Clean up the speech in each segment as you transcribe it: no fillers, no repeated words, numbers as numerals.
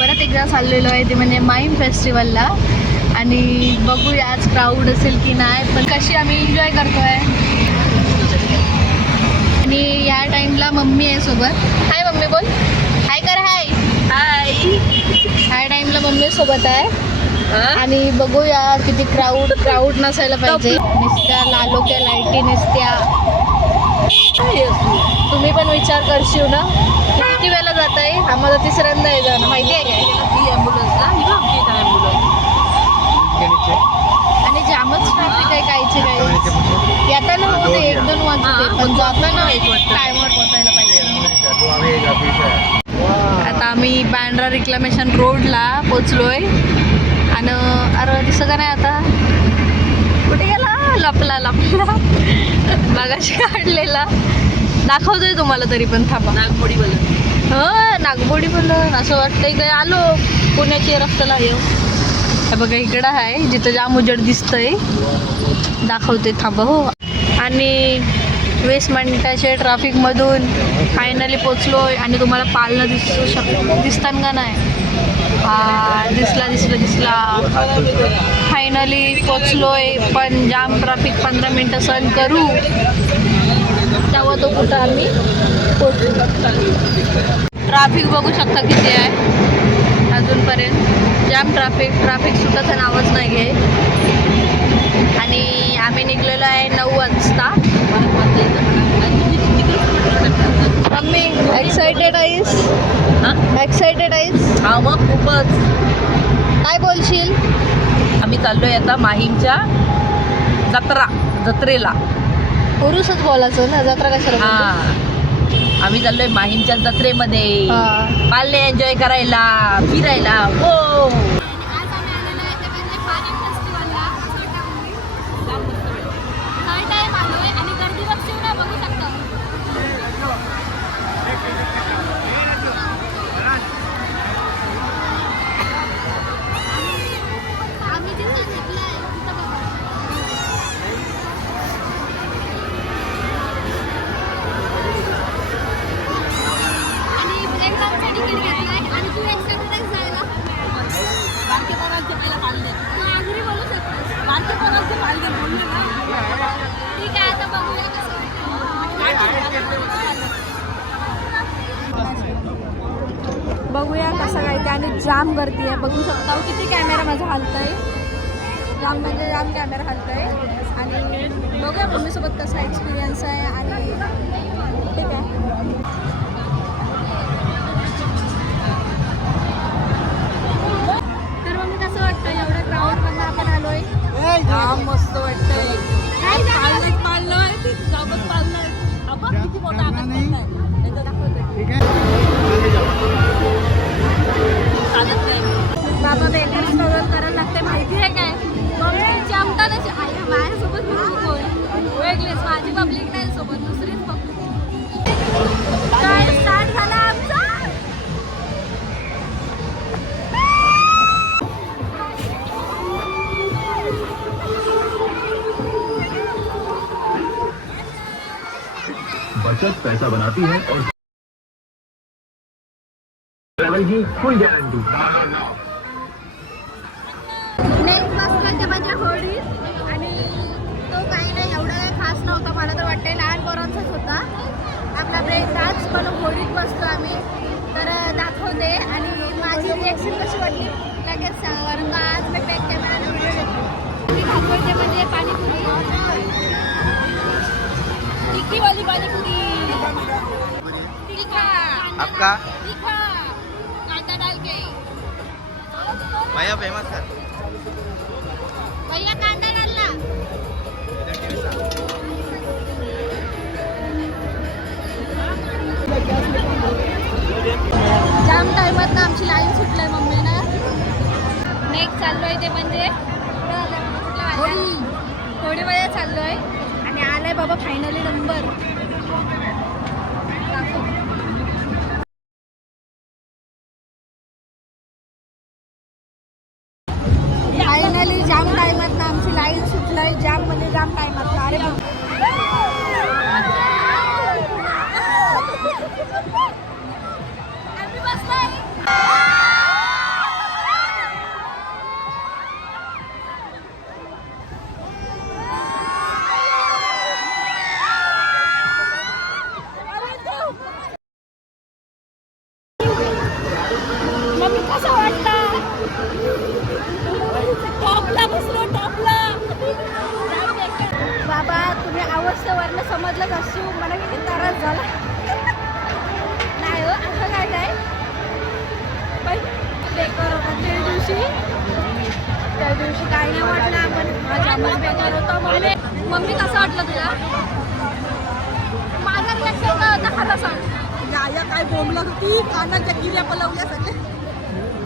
परत एकदा चाललेलो आहे ते म्हणजे माहीम फेस्टिवलला. आणि बघूया आज क्राऊड असेल की नाही, पण कशी आम्ही एन्जॉय करतो आहे. आणि या टाईमला मम्मी आहे सोबत. हाय मम्मी, बोल हाय कर. हाय हाय. ह्या टाईमला मम्मी सोबत आहे. आणि बघूया किती क्राऊड नसायला पाहिजे. नुसत्या लालोक्या लाईटी नुसत्या. तुम्ही पण विचार करशील ना किती वेळेला जात आहे. आम्हाला तिसऱ्यांदा आहे जाणं, माहिती आहे काय. आणि जामच ट्रॅफिक आहे कायचे काही. येताना होते 1-2 वाजते, पण जाताना टायमवर पोहोचायला पाहिजे. आता आम्ही बँड्रा रिक्लेमेशन रोडला पोचलोय. आणि अरे दिसत का नाही आता, कुठे गेला. लपला मागाशी काढलेला दाखवतोय तुम्हाला. तरी पण थांबा. नागमोडी बोलत. नागमोडी बोलत असं वाटतंय काय. आलो पुण्याची रस्त्याला येऊ. हे बघा इकडं आहे जिथं जाम उजेड दिसतंय. दाखवते थांबा. हो, आणि 20 मिनिटाच्या ट्रॅफिकमधून फायनली पोचलोय. आणि तुम्हाला पालना दिसतान का नाही. दिसला. फायनली पोचलोय. पण जाम ट्रॅफिक 15 मिनटं सहन करू, तेव्हा तो कुठं आम्ही पोचू. ट्रॅफिक बघू शकता किती आहे अजूनपर्यंत. जाम ट्रॅफिक सुटाचं नावच नाही घे. आणि आम्ही निघलेलो आहे 9 वाजता. मम्मी एक्सायटेड आहेस. हा मग खूपच. काय बोलशील. आम्ही चाललोय आता माहीमच्या जत्रेला. पुरुषच बोलायचं ना, जत्रा कशाला. आम्ही चाललोय माहीमच्या जत्रेमध्ये. हा. पाल्ले एन्जॉय करायला, फिरायला. हो. बघूया कसं काय ते. आणि जाम गर्दी आहे बघू शकता. किती कॅमेरा माझा हलतोय. जाम म्हणजे जाम कॅमेरा हलतोय. आणि बघूया मम्मीसोबत कसा एक्सपिरियन्स आहे. आणि ठीक आहे. तर मम्मी कसं वाटतं एवढ्या क्राऊडमधनं आपण आलोय. मस्त वाटतंय. बाबा बेकरी स्ट्रगल करायला लागते, माहिती आहे काय. मम्मीची आमटानाची आई माझ्यासोबत कोण वेगळीच. माझी पब्लिक नाही सोबत, दुसरीच पब्लिक. काय स्टार्ट झाला आमचा. बचत पैसा बनाती है और ट्रैवल की फुल गारंटी. नेक्स्ट बसला ते म्हणजे होडी. आणि तो काही नाही एवढा काही खास नव्हता. मला तर वाटते लहान पोरांचाच होता आपला ब्रेक डान्स. पण होडीत बसतो आम्ही. तर दाखवते. आणि माझी रिॲक्शन कशी वाटली लगेच सांगा, कारण का आज मी पॅक कॅमेराने व्हिडिओ घेतली. मी दाखवते म्हणजे पाणीपुरी. टिक्कीवाली पाणीपुरी. तीखा आपका तीखा कांदा डाल के. भैया फेमस है. भैया कांदा डालना. जाम टायमात ना आमची लाईन सुटलाय मम्मीनं. नेक्स्ट चाललोय ते म्हणजे होडीमध्ये चाललोय. आणि आलाय बाबा फायनली नंबर. फायनली जाम टायमात ना आमची लाईन सुटलंय. जाम म्हणजे जाम टायमात. अरे आम्ही बसलोय. मम्मी कसं वाटतं? टॉपला बसलो टॉपला. बाबा तुम्ही अवस्थेवरनं समजलंच असू मला किती त्रास झाला. नाही हो असं काय काय पण बेकार होता त्या दिवशी काय नाही वाटलं. आपण माझा मन बेकार होता. मम्मी कसं वाटलं तुला? माझा रिॲक्शन काय होता खरं सांग. या काय बोंबला होती कानाच्या किऱ्या पलवल्या सगळे.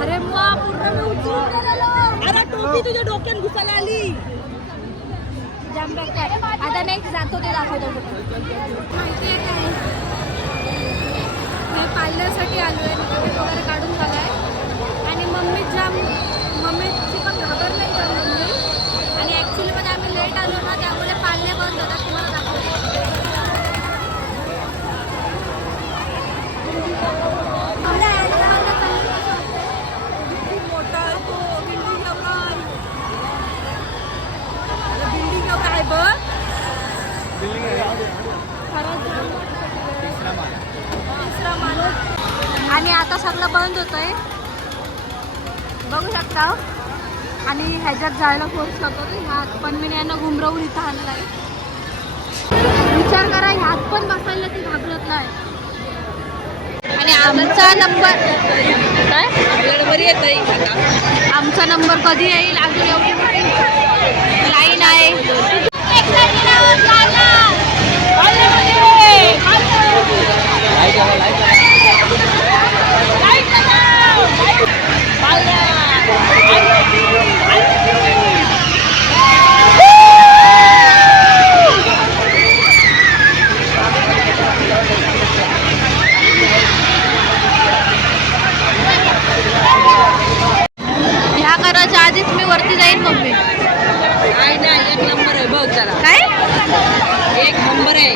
अरे मग पूर्ण मी उचलून गेलेलो. अरे टोपी तुझ्या डोक्यात घुसायला आली. जाम बेकार. आता नेक्स्ट जातो ते दाखवतो. माहिती आहे काय मी पाळण्यासाठी आलो आहे. तिकीट वगैरे काढून झालाय आणि मम्मीची पण घाबरली तर मम्मी. आणि ॲक्च्युलीमध्ये आम्ही लेट आलो ना त्यामुळे पाळणे बंद होतात. तुम्हाला दाखवतो. मोठा तो बिल्डिंग एवढा बिल्डिंग एवढा आहे बघ. तिसरा माणूस. आणि आता सगळं बंद होतंय बघू शकता. आणि ह्याच्यात जायला फोर्स करतो की ह्यात पण मी यांना घुमरवून इथं आणलाय. विचार करा ह्यात पण बसायला ती घाबरत नाही. आणि आमचा नंबर काय गडबडी येत आमचा नंबर कधी येईल अजून एवढी मोठी लाईन आहे. ह्या करायच्या आधीच मी वरती जाईन मम्मी. नाही नाही एक नंबर आहे बघ जरा. काय एक नंबर आहे.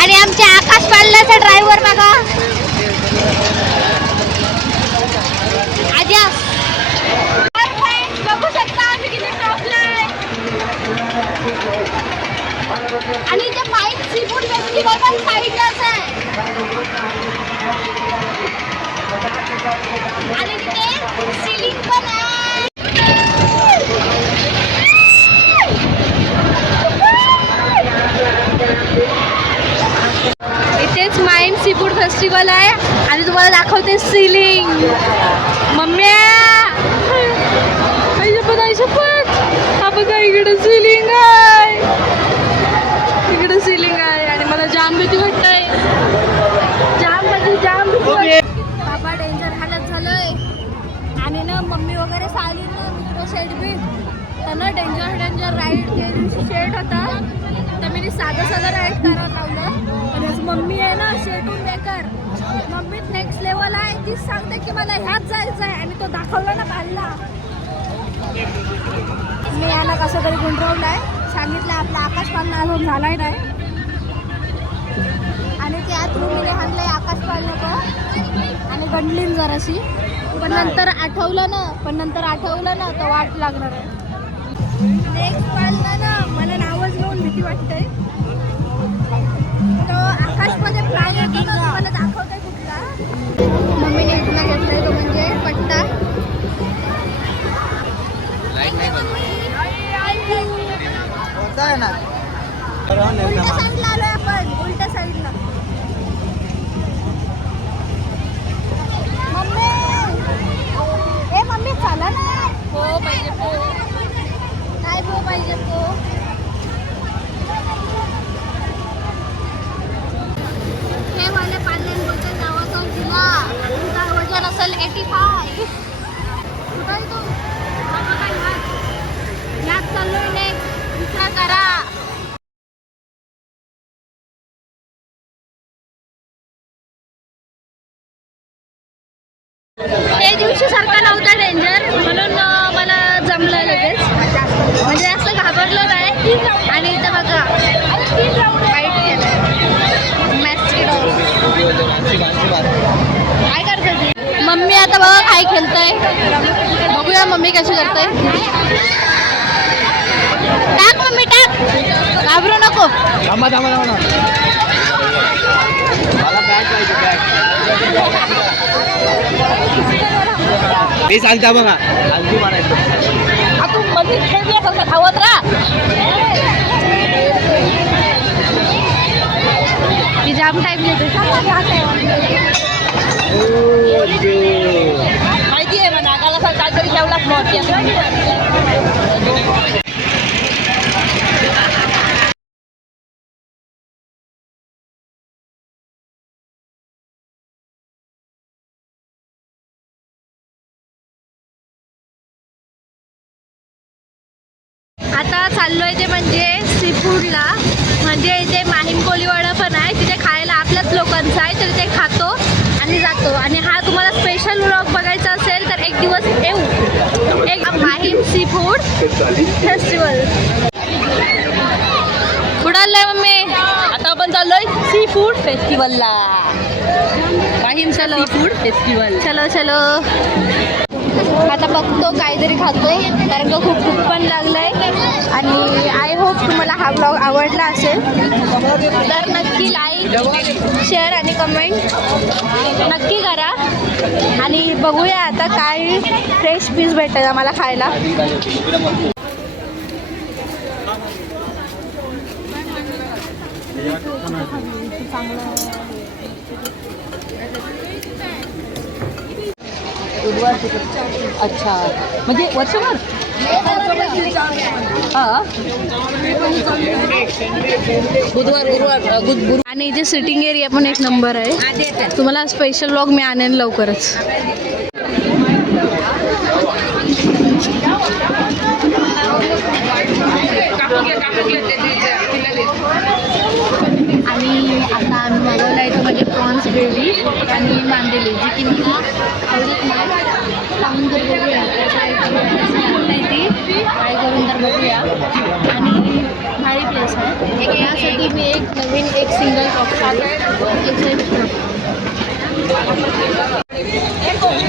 आणि आमचे आकाश पाळण्याचा ड्रायव्हर बघा आजा. बघू शकता आम्ही किती टॉपलाय. आणि ते माईक सीफूड फेस्टिवल पण साईडलाच आहे. आणि तिथे सीलिंग पण आहे. इथेच माईम सीफूड फेस्टिवल आहे आणि तुम्हाला दाखवते सीलिंग. मम्मी बघा इकडे सीलिंग आहे. इकडे सीलिंग आहे आणि मला जाम भीती वाटतंय. जाम बाबा डेंजर हालत झालंय. आणि ना मम्मी वगैरे साली ना मित्र शेड बी त्यांना डेंजर राईड ते दिवशी शेड होता तर मी साधं राईड करायला लावलं. पण मम्मी आहे ना शेटून बेकार. मम्मीच नेक्स्ट लेवल आहे. तीच सांगते की मला ह्यात जायचं आहे आणि तो दाखवला ना काढला. मी याला कसं तरी गुंडवलाय. सांगितलं आपला आकाश पाळणा अजून झालाय नाही. आणि ते आत मम्मीने हाणलंय आकाश पाळणं आणि गंडलीन जराशी. पण नंतर आठवलं ना तर वाट लागणार आहे. नेक्स्ट पाळणा ना मला नावच घेऊन भीती वाटते. तो आकाशमध्ये प्राणी येतो ना तुम्हाला दाखवते कुठला. मम्मीने इथला घेतलाय तो म्हणजे पट्टा. कोणता आहे ना उलट्या साईडला आलोय आपण. उलट्या साईडला मम्मी चला ना. हो पाहिजे पो काय पो पाहिजे पो. हे वाले पालन बोलते नावाचा जिल्हा तुझा वजन असेल 85. कुठं आहे तो यात चाललोय नेक्स्ट विचार करा. ते दिवशी सारखा नव्हता डेंजर म्हणून मला जमलं लगेच. म्हणजे असं घाबरलं नाही. आणि इथं बघा वाईट केलं मॅस्किटो. काय करते ती मम्मी आता बघा काय खेळतंय. बघूया मम्मी कशी करते. टाक मम्मी टाक. घाबरू नको. थांबा मला बॅग पाहिजे बॅग. मी सांगता बघा हल्दी मारायचं. तू मध्ये खेळल्यासारखं धावत राहा. की जाम टाईम घेतो माहिती आहे ना नागाला काहीतरी ठेवलाच नव्हती. आता चाललोय ते म्हणजे सी फूडला. म्हणजे इथे माहीम कोळीवाडा पण आहे, तिथे खायला आपल्याच लोकांचं आहे, तर ते खातो आणि जातो. आणि हा तुम्हाला स्पेशल व्लॉग बघायचा असेल तर एक दिवस येऊ. एक माहीम सी फूड फेस्टिवल. कुठं आलंय मम्मी? आता आपण चाललोय सी फूड फेस्टिवलला. Mahim seafood festival. चलो चलो. आता बघतो काहीतरी खातो, कारण का खूप भूक पण लागलंय. आणि आय होप तुम्हाला हा ब्लॉग आवडला असेल तर नक्की लाईक शेअर आणि कमेंट नक्की करा. आणि बघूया आता काय फ्रेश पीस भेटतं आम्हाला खायला. अच्छा म्हणजे वर्षभर. हा बुधवार गुरुवार गुरुवार. आणि इथे सिटिंग एरिया पण एक नंबर आहे. तुम्हाला स्पेशल ब्लॉग मी आणेन लवकरच. आणि आता आम्ही मागवला आहे तो म्हणजे प्रॉन्स ग्रेव्ही आणि मांदेली, जी की मी आवडत नाही. सांगून तर बघूया ती ट्राय करून तर बघूया. आणि भारी प्लेस आहे, यासाठी मी एक नवीन एक सिंगल ऑप्शन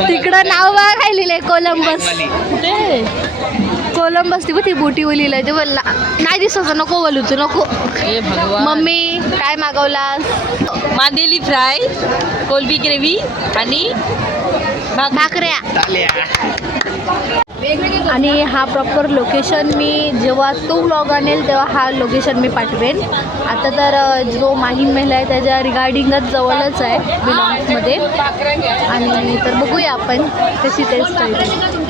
तिकडं नाव बघा काय लिहिलंय, कोलंबस. कोलंबस ती ती बोटी लिहिलंय ते बोलला नाही दिसत. नको बोलू तू नको. मम्मी काय मागवलास? मांदेली फ्राय, कोलबी ग्रेव्ही आणि भाकऱ्या. आणि हा प्रॉपर लोकेशन मी जेव्हा तो व्लॉग आणेल तेव्हा हा लोकेशन मी पाठवेन. आता तर जो माहीम मेला आहे त्याच्या रिगार्डिंगच जवळच आहे बिलॉंग्समध्ये. आणि तर बघूया आपण कशी टेस्ट आहे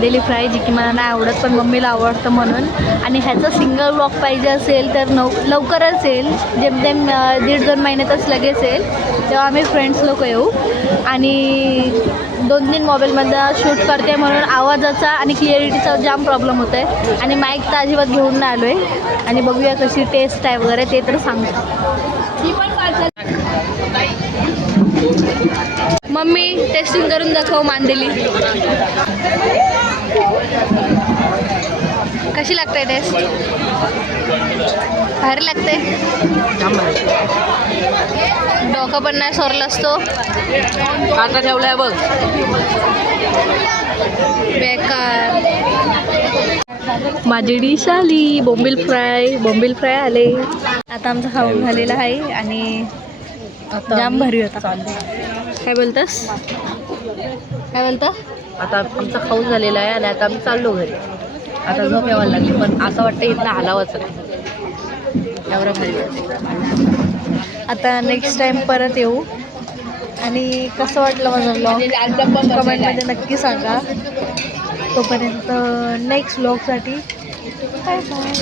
डेली फ्राय, जी की मला नाही आवडत पण मम्मीला आवडतं म्हणून. आणि ह्याचा सिंगल व्लॉग पाहिजे असेल तर लवकरच येईल, जेमतेम 1.5-2 महिन्यातच लगेच येईल. तेव्हा आम्ही फ्रेंड्स लोक येऊ. आणि 2-3 मोबाईलमध्ये शूट करते म्हणून आवाजाचा आणि क्लिअरिटीचा जाम प्रॉब्लेम होतो आहे. आणि माईक तर अजिबात घेऊन नाही आलो आहे. आणि बघूया कशी टेस्ट आहे वगैरे ते तर सांगतो. मम्मी टेस्टिंग करून दाखव मांदेली. कशी लागते टेस्ट? भारी लागते. डोकं पण नाही सोरलं असतो. काका ठेवलाय बघ. बेकार. माझी डिश आली, बोंबील फ्राय आले. आता आमचं खाऊन झालेलं आहे आणि जाम भारी होता. काय बोलतस? काय बोलता? आता आमचं खाऊन झालेलं आहे आणि आता आम्ही चाललो घरी. आता झोप यायला लागली पण असं वाटतं इथं हलावंच नाही. एवढं भारी. आता नेक्स्ट टाइम परत येऊ. आणि कसं वाटलं माझं व्लॉग कमेंटमध्ये नक्की सांगा. तोपर्यंत नेक्स्ट व्लॉगसाठी बाय बाय.